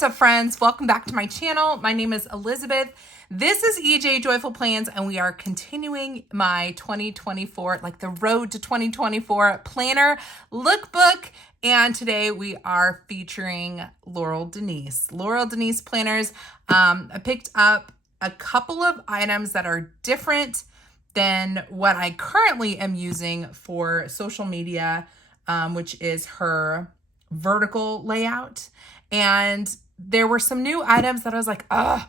What's up, friends? Welcome back to my channel. My name is Elizabeth. This is EJ Joyful Plans, and we are continuing my 2024, like the road to 2024 planner lookbook. And today we are featuring Laurel Denise. Laurel Denise planners. I picked up a couple of items that are different than what I currently am using for social media, which is her vertical layout. And there were some new items that I was like, I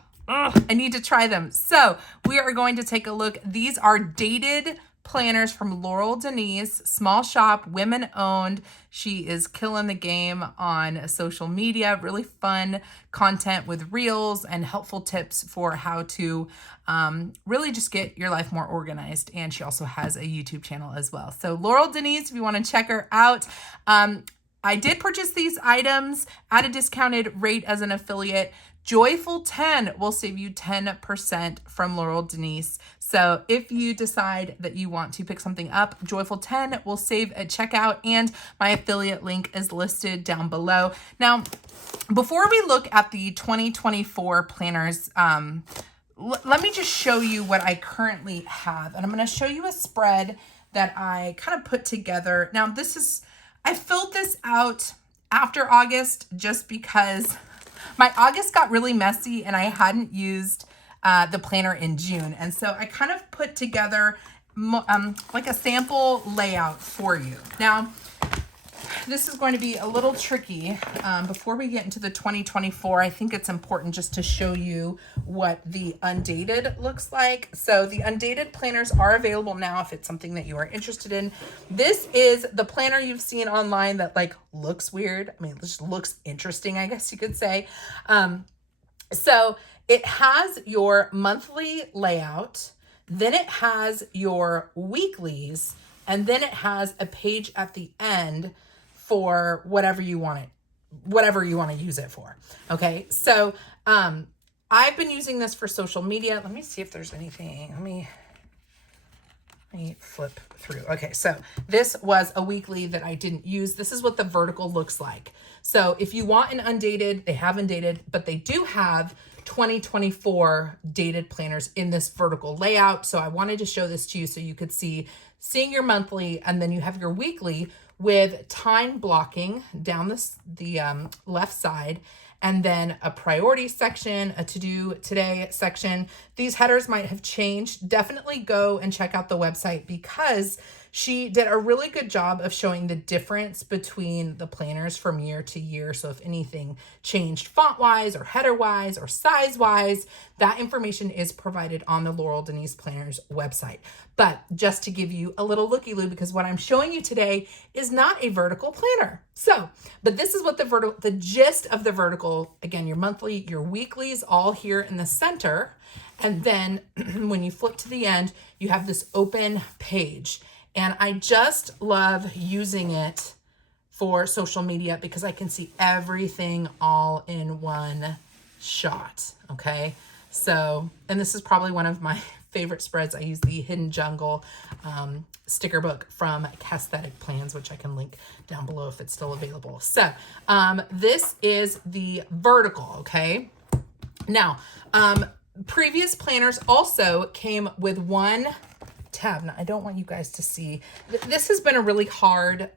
need to try them. So we are going to take a look. These are dated planners from Laurel Denise, small shop, women owned. She is killing the game on social media, really fun content with reels and helpful tips for how to really just get your life more organized. And she also has a YouTube channel as well. So Laurel Denise, if you want to check her out, I did purchase these items at a discounted rate as an affiliate. Joyful 10 will save you 10% from Laurel Denise. So if you decide that you want to pick something up, Joyful 10 will save at checkout, and my affiliate link is listed down below. Now, before we look at the 2024 planners, let me just show you what I currently have. And I'm going to show you a spread that I kind of put together. Now, I filled this out after August just because my August got really messy and I hadn't used the planner in June. And so I kind of put together like a sample layout for you. Now, this is going to be a little tricky. Before we get into the 2024, I think it's important just to show you what the undated looks like. So the undated planners are available now if it's something that you are interested in. This is the planner you've seen online that like looks weird. I mean, it just looks interesting, I guess you could say. So it has your monthly layout, then it has your weeklies, and then it has a page at the end for whatever you want to use it for. Okay. So, I've been using this for social media. Let me see if there's anything. Let me flip through. Okay. So this was a weekly that I didn't use. This is what the vertical looks like. So if you want an undated, they have undated, but they do have 2024 dated planners in this vertical layout. So I wanted to show this to you so you could seeing your monthly, and then you have your weekly with time blocking down the left side, and then a priority section, a to-do today section. These headers might have changed. Definitely go and check out the website because she did a really good job of showing the difference between the planners from year to year. So if anything changed font-wise or header-wise or size-wise, that information is provided on the Laurel Denise Planners website. But just to give you a little looky-loo, because what I'm showing you today is not a vertical planner. So, but this is what the gist of the vertical, again, your monthly, your weeklies all here in the center. And then when you flip to the end, you have this open page. And I just love using it for social media because I can see everything all in one shot. Okay. So, and this is probably one of my favorite spreads. I use the Hidden Jungle sticker book from Aesthetic Plans, which I can link down below if it's still available. So, this is the vertical. Okay. Now, previous planners also came with one tab. Now, I don't want you guys to see. This has been a really hard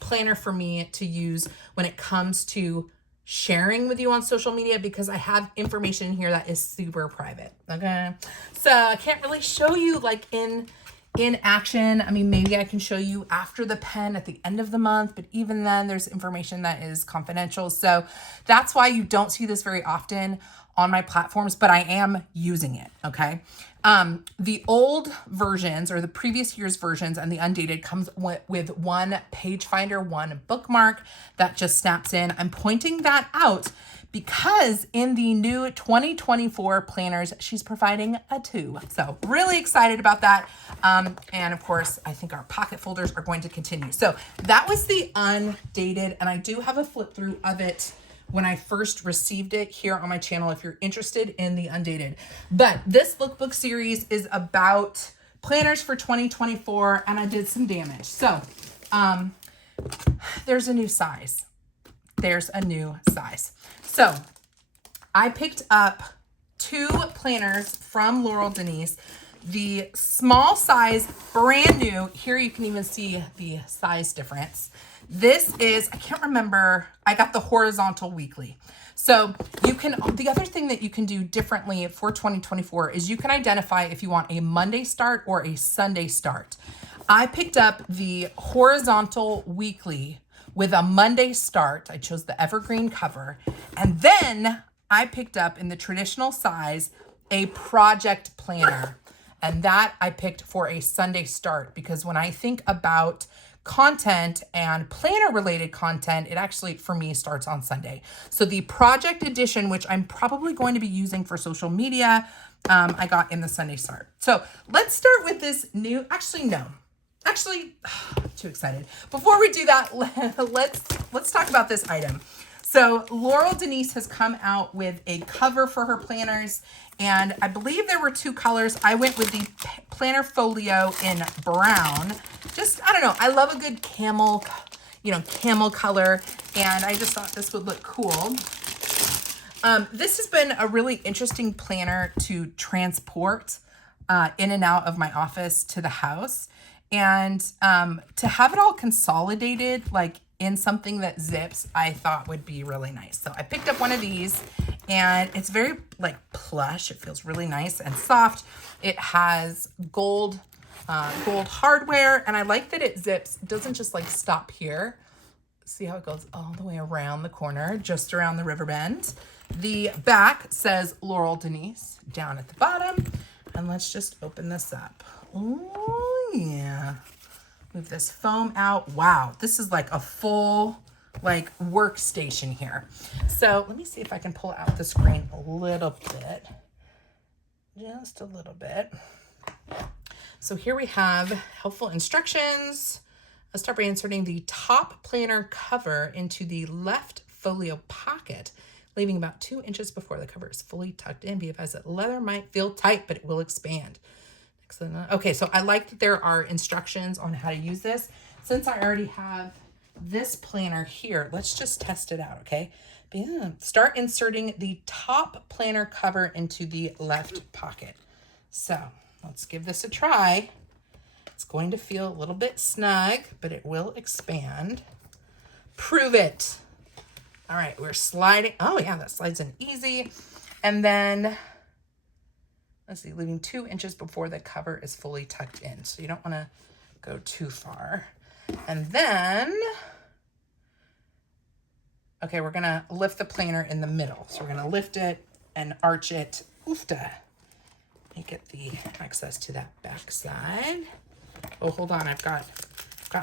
planner for me to use when it comes to sharing with you on social media because I have information here that is super private. Okay. So I can't really show you like in action. I mean, maybe I can show you after the pen at the end of the month, but even then there's information that is confidential. So that's why you don't see this very often on my platforms, but I am using it. Okay. The old versions or the previous year's versions and the undated comes with one page finder, one bookmark that just snaps in. I'm pointing that out because in the new 2024 planners, she's providing a 2. So really excited about that. And of course, I think our pocket folders are going to continue. So that was the undated, and I do have a flip through of it when I first received it here on my channel if you're interested in the undated. But this lookbook series is about planners for 2024, and I did some damage. So there's a new size. So I picked up 2 planners from Laurel Denise. The small size, brand new. Here you can even see the size difference. This is, I can't remember, I got the horizontal weekly. So you can, the other thing that you can do differently for 2024 is you can identify if you want a Monday start or a Sunday start. I picked up the horizontal weekly with a Monday start. I chose the evergreen cover. And then I picked up in the traditional size a project planner. And that I picked for a Sunday start because when I think about content and planner related content, it actually for me starts on Sunday. So the project edition, which I'm probably going to be using for social media, I got in the Sunday start. So let's start with this new, too excited. Before we do that, let's talk about this item. So Laurel Denise has come out with a cover for her planners, and I believe there were 2 colors. I went with the planner folio in brown. Just, I don't know, I love a good camel color, and I just thought this would look cool. This has been a really interesting planner to transport in and out of my office to the house, and to have it all consolidated, like in something that zips, I thought would be really nice. So I picked up one of these, and it's very like plush. It feels really nice and soft. It has gold hardware, and I like that it zips. It doesn't just like stop here. See how it goes all the way around the corner, just around the river bend. The back says Laurel Denise down at the bottom. And let's just open this up. Oh yeah. Move this foam out. Wow, this is like a full like workstation here. So let me see if I can pull out the screen a little bit. Just a little bit. So here we have helpful instructions. Let's start by inserting the top planner cover into the left folio pocket, leaving about 2 inches before the cover is fully tucked in. Be advised that leather might feel tight, but it will expand. Okay, so I like that there are instructions on how to use this. Since I already have this planner here, let's just test it out, okay? Start inserting the top planner cover into the left pocket. So let's give this a try. It's going to feel a little bit snug, but it will expand. Prove it. All right, we're sliding. Oh yeah, that slides in easy. And then let's see, leaving 2 inches before the cover is fully tucked in. So you don't want to go too far. And then, okay, we're going to lift the planner in the middle. So we're going to lift it and arch it. Oofta. And get the access to that back side. Oh, hold on. I've got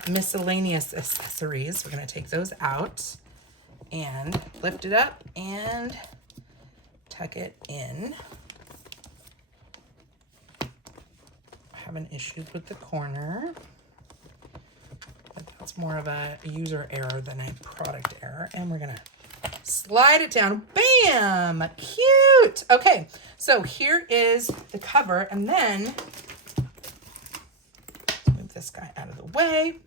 miscellaneous accessories. We're going to take those out and lift it up and tuck it in. Having issues with the corner, but that's more of a user error than a product error. And we're gonna slide it down. Bam! Cute! Okay, so here is the cover, and then let's move this guy out of the way.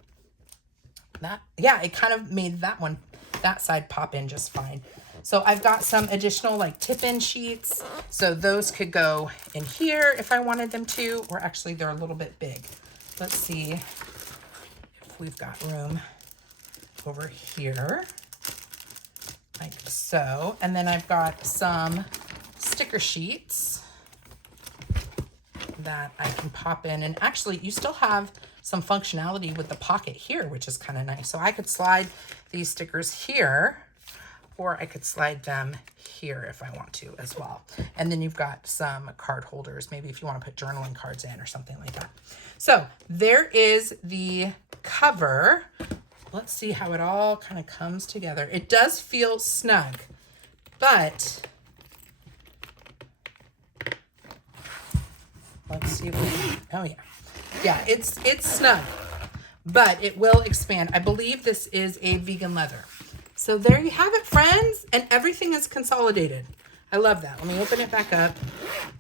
Yeah, it kind of made that side pop in just fine. So I've got some additional like tip-in sheets. So those could go in here if I wanted them to, or actually they're a little bit big. Let's see if we've got room over here, like so. And then I've got some sticker sheets that I can pop in. And actually you still have some functionality with the pocket here, which is kind of nice. So I could slide these stickers here, or I could slide them here if I want to as well. And then you've got some card holders, maybe if you want to put journaling cards in or something like that. So there is the cover. Let's see how it all kind of comes together. It does feel snug, but let's see oh yeah. Yeah, it's snug, but it will expand. I believe this is a vegan leather. So there you have it, friends, and everything is consolidated. I love that. Let me open it back up.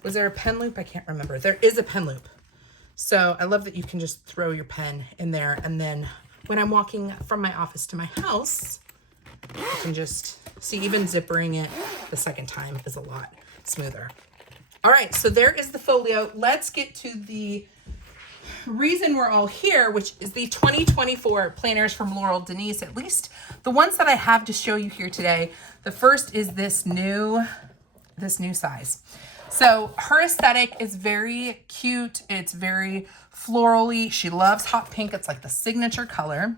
Was there a pen loop? I can't remember. There is a pen loop. So I love that you can just throw your pen in there, and then when I'm walking from my office to my house, I can just see, even zippering it the second time is a lot smoother. All right, so there is the folio. Let's get to the reason we're all here, which is the 2024 planners from Laurel Denise, at least the ones that I have to show you here today. The first is this new size. So her aesthetic is very cute. It's very florally. She loves hot pink. It's like the signature color.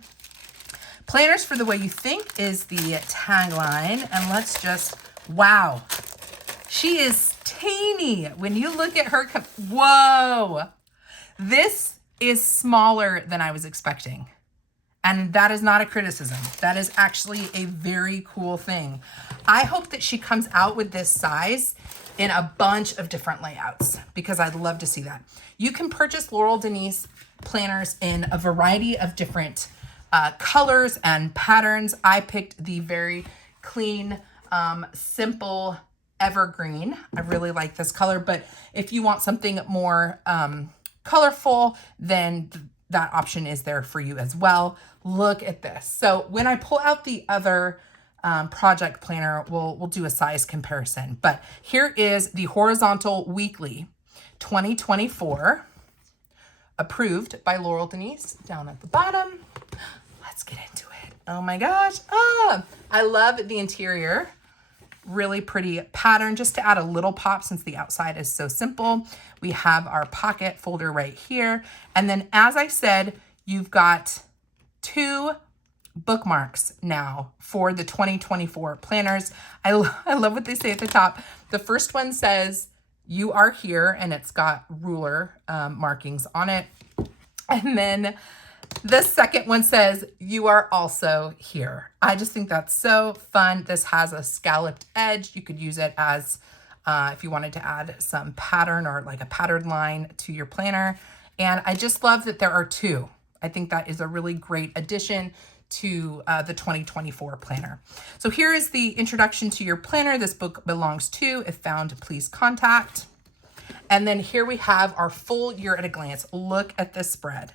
Planners for the way you think is the tagline. And let's just, wow. She is teeny. When you look at her, whoa. This is smaller than I was expecting. And that is not a criticism. That is actually a very cool thing. I hope that she comes out with this size in a bunch of different layouts because I'd love to see that. You can purchase Laurel Denise planners in a variety of different colors and patterns. I picked the very clean, simple evergreen. I really like this color, but if you want something more colorful, then that option is there for you as well. Look at this. So when I pull out the other project planner, we'll do a size comparison. But here is the horizontal weekly 2024, approved by Laurel Denise down at the bottom. Let's get into it. Oh my gosh. I love the interior. Really pretty pattern, just to add a little pop since the outside is so simple. We have our pocket folder right here. And then, as I said, you've got 2 bookmarks now for the 2024 planners. I love what they say at the top. The first one says, "You are here," and it's got ruler markings on it. And then the second one says, "You are also here." I just think that's so fun. This has a scalloped edge. You could use it as if you wanted to add some pattern or like a patterned line to your planner. And I just love that there are 2. I think that is a really great addition to the 2024 planner. So here is the introduction to your planner. This book belongs to. If found, please contact. And then here we have our full year at a glance. Look at this spread.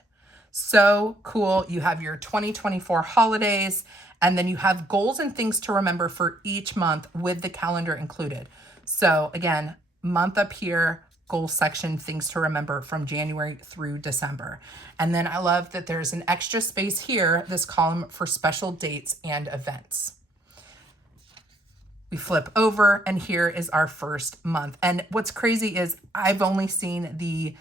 So cool. You have your 2024 holidays, and then you have goals and things to remember for each month with the calendar included. So again, month up here, goal section, things to remember from January through December. And then I love that there's an extra space here, this column for special dates and events. We flip over, and here is our first month. And what's crazy is I've only seen the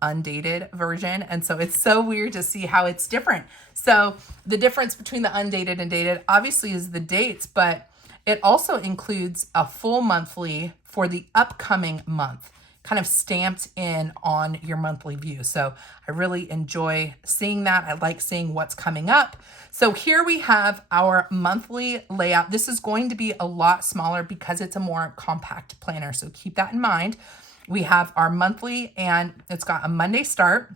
undated version. And so it's so weird to see how it's different. So the difference between the undated and dated obviously is the dates, but it also includes a full monthly for the upcoming month, kind of stamped in on your monthly view. So I really enjoy seeing that. I like seeing what's coming up. So here we have our monthly layout. This is going to be a lot smaller because it's a more compact planner. So keep that in mind. We have our monthly, and it's got a Monday start.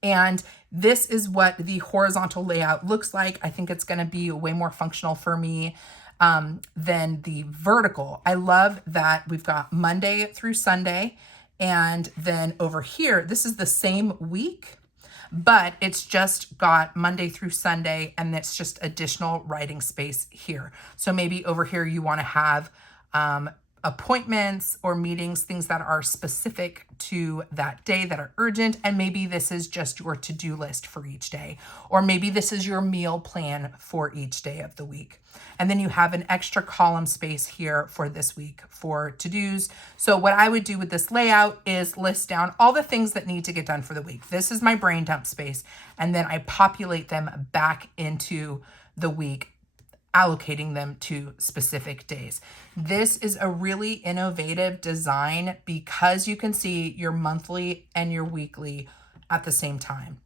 And this is what the horizontal layout looks like. I think it's going to be way more functional for me than the vertical. I love that we've got Monday through Sunday. And then over here, this is the same week, but it's just got Monday through Sunday, and it's just additional writing space here. So maybe over here you want to have appointments or meetings, things that are specific to that day that are urgent. And maybe this is just your to-do list for each day, or maybe this is your meal plan for each day of the week. And then you have an extra column space here for this week for to-dos. So what I would do with this layout is list down all the things that need to get done for the week. This is my brain dump space. And then I populate them back into the week, allocating them to specific days. This is a really innovative design because you can see your monthly and your weekly at the same time.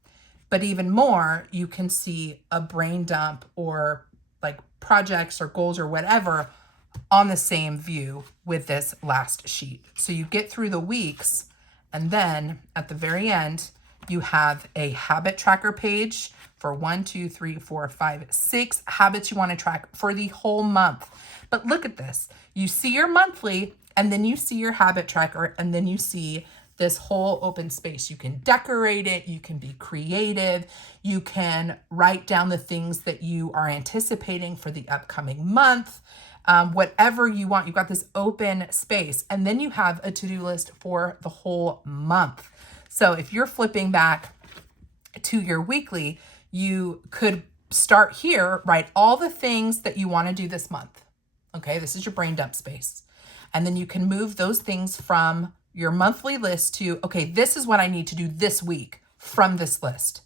But even more, you can see a brain dump or like projects or goals or whatever on the same view with this last sheet. So you get through the weeks, and then at the very end, you have a habit tracker page for 1, 2, 3, 4, 5, 6 habits you want to track for the whole month. But look at this. You see your monthly, and then you see your habit tracker, and then you see this whole open space. You can decorate it. You can be creative. You can write down the things that you are anticipating for the upcoming month. whatever you want. You've got this open space, and then you have a to-do list for the whole month. So if you're flipping back to your weekly, you could start here, write all the things that you want to do this month. Okay, this is your brain dump space. And then you can move those things from your monthly list to, okay, this is what I need to do this week from this list.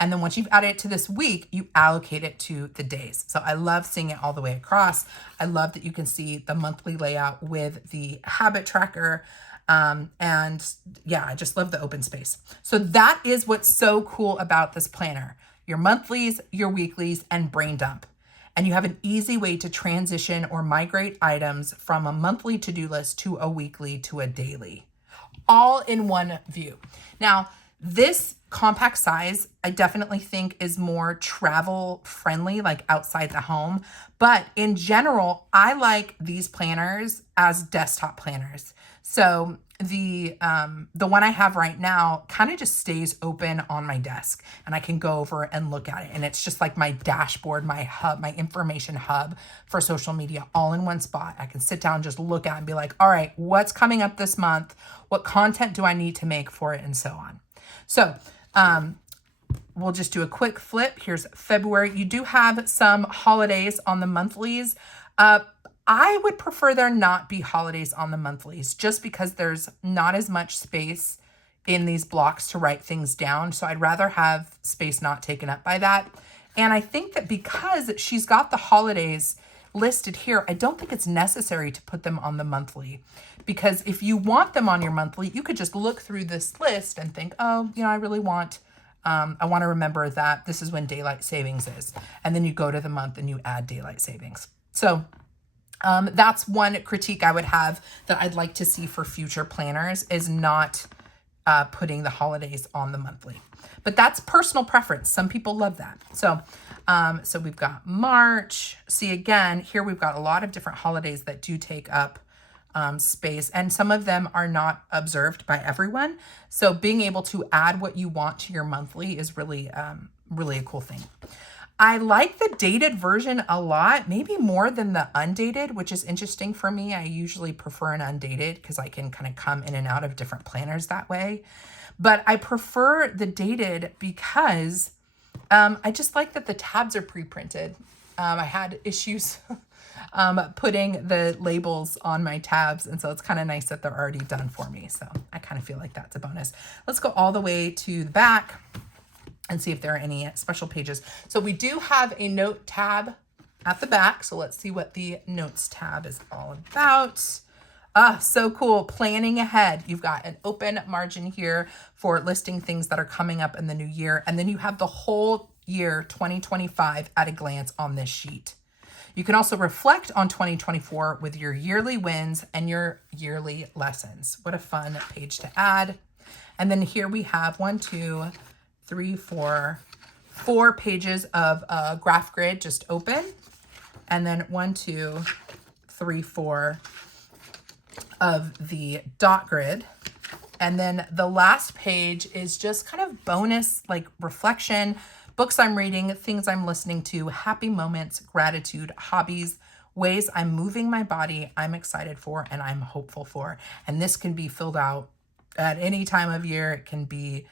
And then once you've added it to this week, you allocate it to the days. So I love seeing it all the way across. I love that you can see the monthly layout with the habit tracker. And yeah, I just love the open space. So that is what's so cool about this planner. Your monthlies, your weeklies, and brain dump. And you have an easy way to transition or migrate items from a monthly to-do list to a weekly to a daily, all in one view. Now, this compact size, I definitely think is more travel friendly, like outside the home. But in general, I like these planners as desktop planners. So the one I have right now kind of just stays open on my desk, and I can go over and look at it. And it's just like my dashboard, my hub, my information hub for social media, all in one spot. I can sit down and just look at it and be like, all right, what's coming up this month? What content do I need to make for it? And so on. So we'll just do a quick flip. Here's February. You do have some holidays on the monthlies. I would prefer there not be holidays on the monthlies just because there's not as much space in these blocks to write things down. So I'd rather have space not taken up by that. And I think that because she's got the holidays listed here, I don't think it's necessary to put them on the monthly, because if you want them on your monthly, you could just look through this list and think, oh, I really want, I want to remember that this is when daylight savings is. And then you go to the month and you add daylight savings. So that's one critique I would have that I'd like to see for future planners, is not putting the holidays on the monthly. But that's personal preference. Some people love that. So we've got March. See, again, here we've got a lot of different holidays that do take up space, and some of them are not observed by everyone. So being able to add what you want to your monthly is really, really a cool thing. I like the dated version a lot, maybe more than the undated, which is interesting for me. I usually prefer an undated because I can kind of come in and out of different planners that way. But I prefer the dated because I just like that the tabs are pre-printed. I had issues putting the labels on my tabs, and so it's kind of nice that they're already done for me. So I kind of feel like that's a bonus. Let's go all the way to the back and see if there are any special pages. So we do have a note tab at the back. So let's see what the notes tab is all about. So cool. Planning ahead. You've got an open margin here for listing things that are coming up in the new year. And then you have the whole year 2025 at a glance on this sheet. You can also reflect on 2024 with your yearly wins and your yearly lessons. What a fun page to add. And then here we have 4 pages of a graph grid just open. And then 4 of the dot grid. And then the last page is just kind of bonus, like reflection, books I'm reading, things I'm listening to, happy moments, gratitude, hobbies, ways I'm moving my body, I'm excited for, and I'm hopeful for. And this can be filled out at any time of year. It can be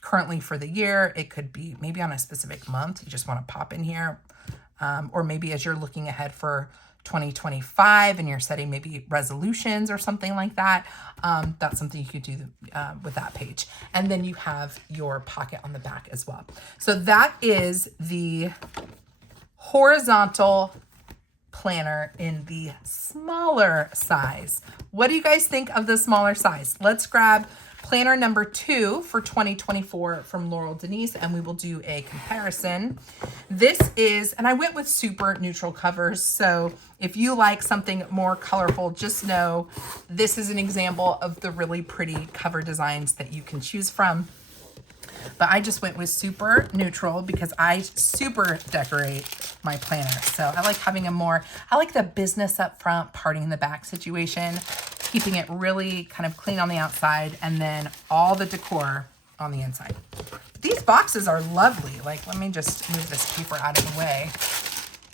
currently for the year. It could be maybe on a specific month. You just want to pop in here. Or maybe as you're looking ahead for 2025 and you're setting maybe resolutions or something like that. That's something you could do with that page. And then you have your pocket on the back as well. So that is the horizontal planner in the smaller size. What do you guys think of the smaller size? Let's grab planner number 2 for 2024 from Laurel Denise, and we will do a comparison. This is, and I went with super neutral covers, so if you like something more colorful, just know this is an example of the really pretty cover designs that you can choose from. But I just went with super neutral because I super decorate my planner. So I like having I like the business up front, party in the back situation, keeping it really kind of clean on the outside, and then all the decor on the inside. These boxes are lovely. Like, let me just move this paper out of the way.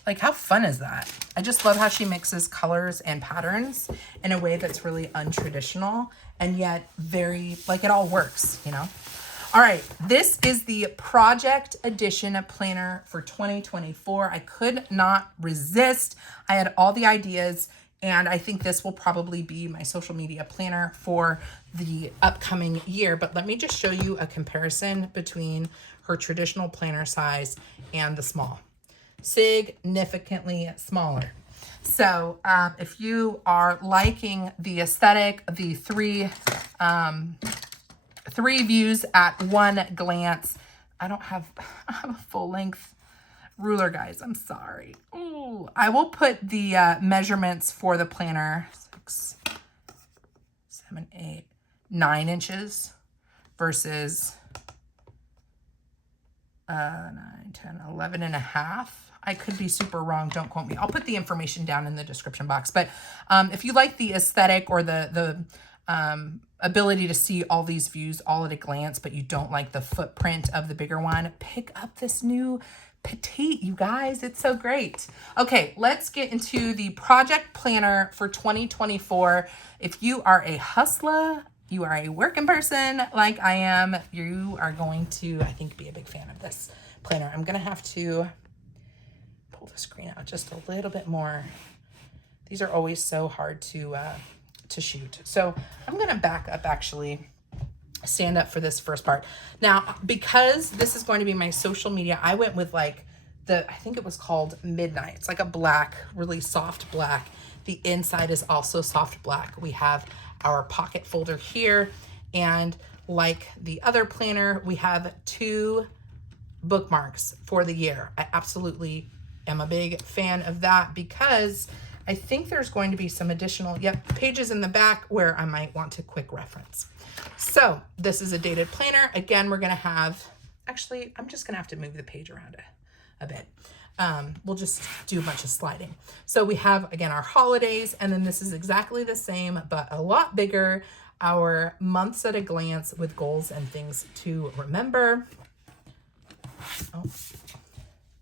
Like, how fun is that? I just love how she mixes colors and patterns in a way that's really untraditional and yet very, like, it all works, you know? All right, this is the Project Edition planner for 2024. I could not resist. I had all the ideas, and I think this will probably be my social media planner for the upcoming year. But let me just show you a comparison between her traditional planner size and the small. Significantly smaller. So if you are liking the aesthetic, the three views at one glance. I have a full length ruler, guys. I'm sorry. Ooh, I will put the measurements for the planner, 6, 7, 8, 9 inches versus 9, 10, 11 and a half. I could be super wrong. Don't quote me. I'll put the information down in the description box. But if you like the aesthetic or the ability to see all these views all at a glance, but you don't like the footprint of the bigger one, pick up this new petite, you guys. It's so great. Okay, let's get into the project planner for 2024. If you are a hustler, you are a working person like I am, you are going to, I think, be a big fan of this planner. I'm going to have to pull the screen out just a little bit more. These are always so hard to shoot. So I'm going to back up, actually stand up for this first part. Now, because this is going to be my social media, I went with like I think it was called Midnight. It's like a black, really soft black. The inside is also soft black. We have our pocket folder here. And like the other planner, we have 2 bookmarks for the year. I absolutely am a big fan of that because I think there's going to be some additional, pages in the back where I might want to quick reference. So this is a dated planner. Again, we're going to have, actually, I'm just going to have to move the page around a bit. We'll just do a bunch of sliding. So we have, again, our holidays, and then this is exactly the same, but a lot bigger. Our months at a glance with goals and things to remember. Oh,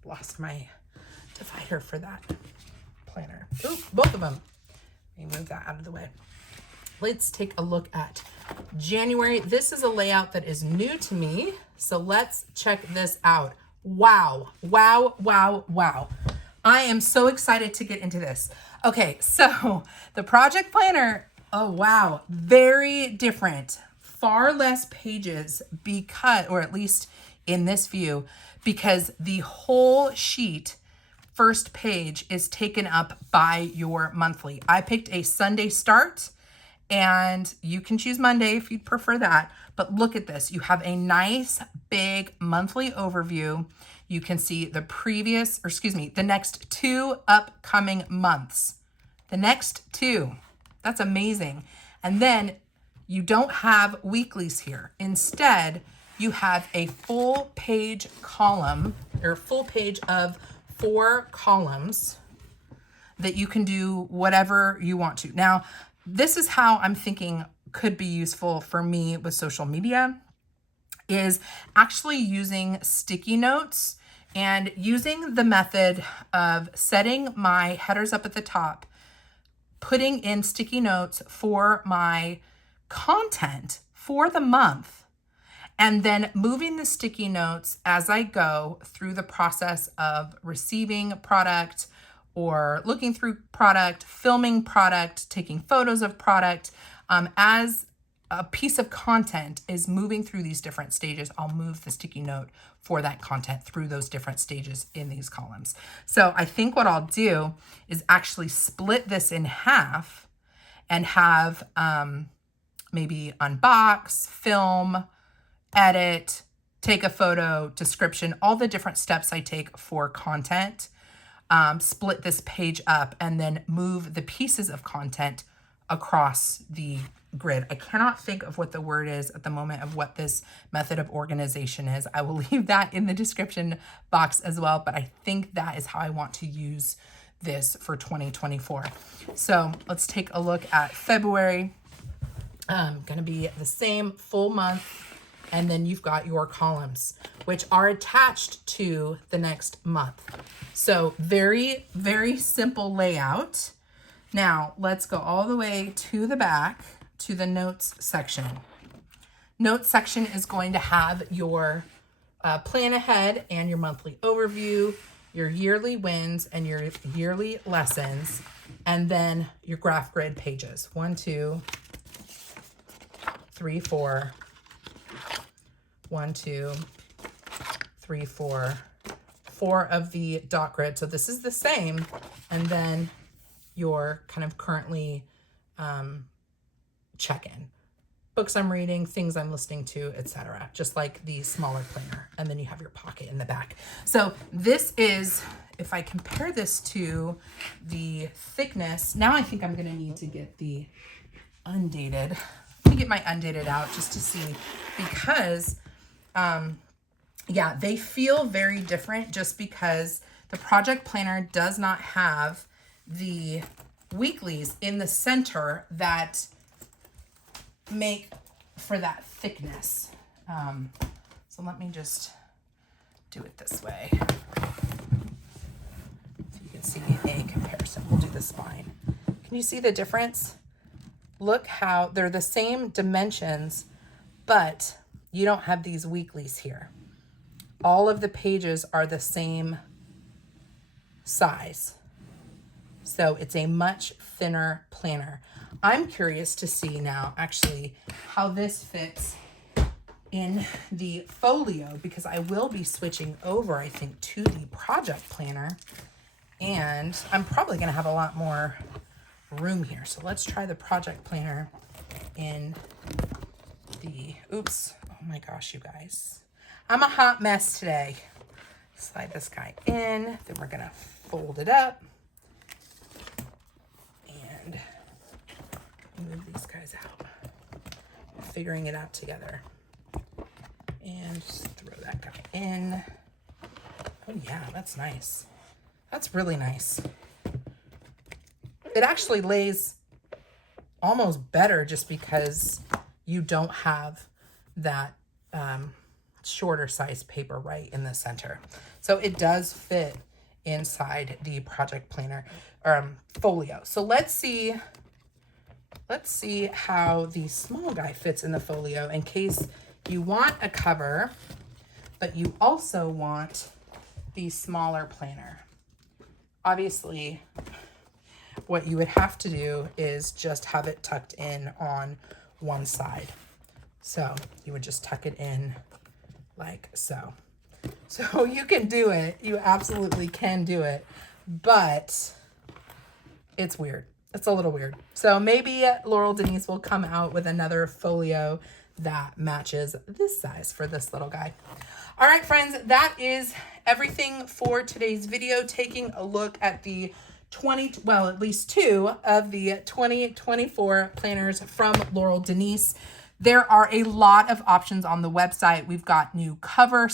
lost my divider for that planner. Ooh, both of them. Let me move that out of the way. Let's take a look at January. This is a layout that is new to me, so let's check this out. Wow, wow, wow, wow. I am so excited to get into this. Okay, so the project planner, oh wow, very different. Far less pages because, or at least in this view, because the whole sheet, first page, is taken up by your monthly. I picked a Sunday start, and you can choose Monday if you'd prefer that. But look at this. You have a nice big monthly overview. You can see the next 2 upcoming months. The next 2. That's amazing. And then you don't have weeklies here. Instead, you have a full page column, or full page of 4 columns that you can do whatever you want to. Now, this is how I'm thinking could be useful for me with social media, is actually using sticky notes and using the method of setting my headers up at the top, putting in sticky notes for my content for the month, and then moving the sticky notes as I go through the process of receiving product or looking through product, filming product, taking photos of product. As a piece of content is moving through these different stages, I'll move the sticky note for that content through those different stages in these columns. So I think what I'll do is actually split this in half and have maybe unbox, film, edit, take a photo, description, all the different steps I take for content, split this page up, and then move the pieces of content across the grid. I cannot think of what the word is at the moment of what this method of organization is. I will leave that in the description box as well, but I think that is how I want to use this for 2024. So let's take a look at February. Going to be the same full month And then you've got your columns, which are attached to the next month. So very, very simple layout. Now let's go all the way to the back to the notes section. Notes section is going to have your plan ahead and your monthly overview, your yearly wins and your yearly lessons, and then your graph grid pages. 1, 2, 3, 4. 1, 2, 3, 4. 4 of the dot grid. So this is the same. And then your kind of currently check-in. Books I'm reading, things I'm listening to, etc. Just like the smaller planner. And then you have your pocket in the back. So this is, if I compare this to the thickness, now I think I'm going to need to get the undated. Let me get my undated out just to see, because yeah, they feel very different just because the project planner does not have the weeklies in the center that make for that thickness. So let me just do it this way. So you can see a comparison. We'll do the spine. Can you see the difference? Look how they're the same dimensions, but you don't have these weeklies here. All of the pages are the same size. So it's a much thinner planner. I'm curious to see now actually how this fits in the folio, because I will be switching over, I think, to the project planner, and I'm probably going to have a lot more room here. So let's try the project planner in the, oops, oh my gosh, you guys. I'm a hot mess today. Slide this guy in, then we're gonna fold it up and move these guys out. Figuring it out together. And just throw that guy in. Oh yeah, that's nice. That's really nice. It actually lays almost better just because you don't have that shorter size paper right in the center. So it does fit inside the project planner folio. So let's see how the small guy fits in the folio in case you want a cover, but you also want the smaller planner. Obviously, what you would have to do is just have it tucked in on one side. So you would just tuck it in like so. So you can do it. You absolutely can do it, but it's weird. It's a little weird. So maybe Laurel Denise will come out with another folio that matches this size for this little guy. All right, friends, that is everything for today's video, taking a look at the at least 2 of the 2024 planners from Laurel Denise. There are a lot of options on the website. We've got new cover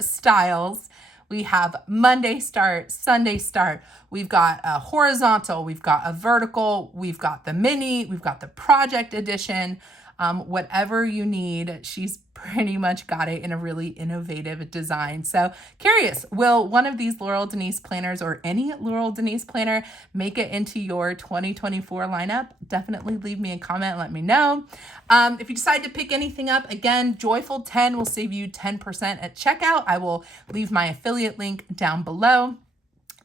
styles. We have Monday start, Sunday start. We've got a horizontal, we've got a vertical, we've got the mini, we've got the project edition. Whatever you need, she's pretty much got it in a really innovative design. So curious, will one of these Laurel Denise planners or any Laurel Denise planner make it into your 2024 lineup? Definitely leave me a comment and let me know. If you decide to pick anything up, again, Joyful 10 will save you 10% at checkout. I will leave my affiliate link down below.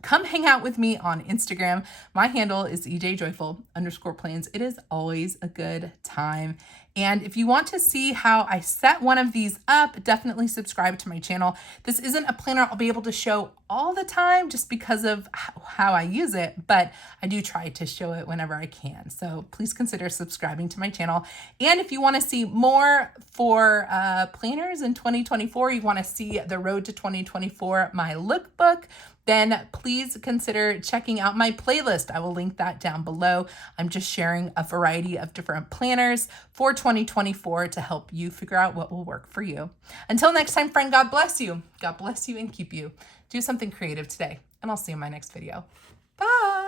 Come hang out with me on Instagram. My handle is ejjoyful_plans. It is always a good time. And if you want to see how I set one of these up, definitely subscribe to my channel. This isn't a planner I'll be able to show all the time just because of how I use it, but I do try to show it whenever I can. So please consider subscribing to my channel. And if you want to see more for planners in 2024, you want to see the Road to 2024, my lookbook, then please consider checking out my playlist. I will link that down below. I'm just sharing a variety of different planners for 2024 to help you figure out what will work for you. Until next time, friend, God bless you. God bless you and keep you. Do something creative today, and I'll see you in my next video. Bye.